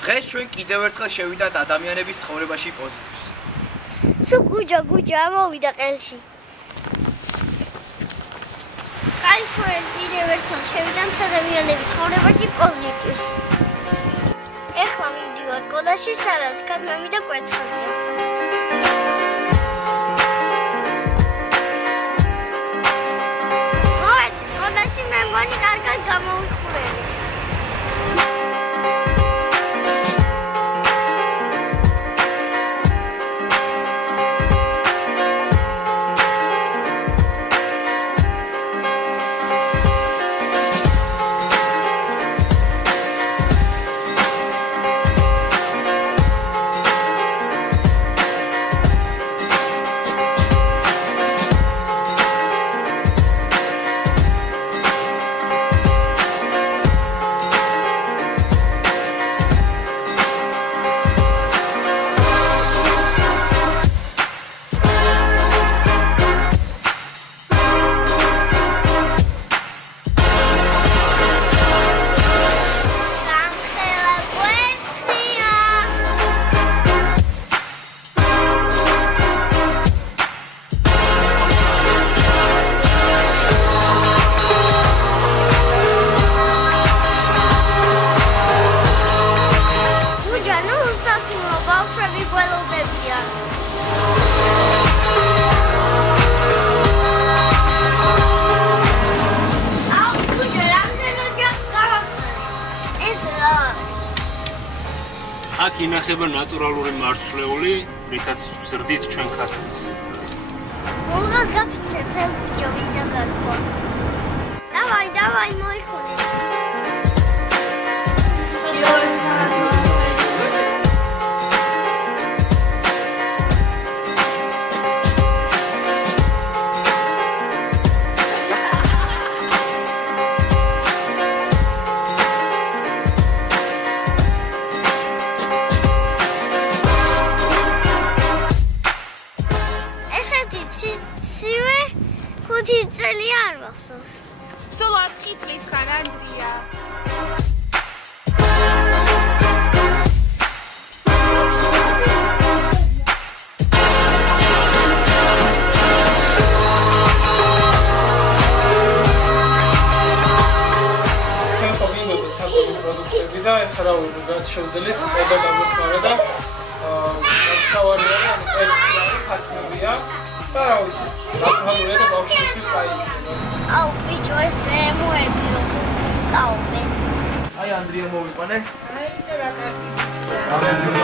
დღეს ჩვენ კიდევ ერთხელ შევიდათ ადამიანების ცხოვრებაში პოზიტივს. სულ გუჯა ამოვიდა ყელში. აი ჩვენ კიდევ ერთხელ შევიდათ ადამიანების ცხოვრებაში პოზიტივს. ეხლა მივდივართ კოდაში, სადაც კადმები და კვერცხებია. კოდაში მე მგონი კარგად გამოვიხურებით. აქ ინახება ნატურალური მარცვლეული, რითაც ვზრდით ჩვენ ქართულს. Volgas gafitse felgujo vinda garko. Davai, moikhone. Sive ხუთი წელი არ მახსოვს. სულ 4 წლის ხარ ანდრია. პროდუქტები და ეხლა რაც შევძელით ყოდა გამიხმარა და თავარია ექსპერტი ქართულია. და რა ვიცი, ნატურალურია და ბავშვისთვის კაი. აუ ბიჭო, ეს პრემოები როგორ გავყავე. აი ანდრია მოვიყვანე. აი და რა კარგი.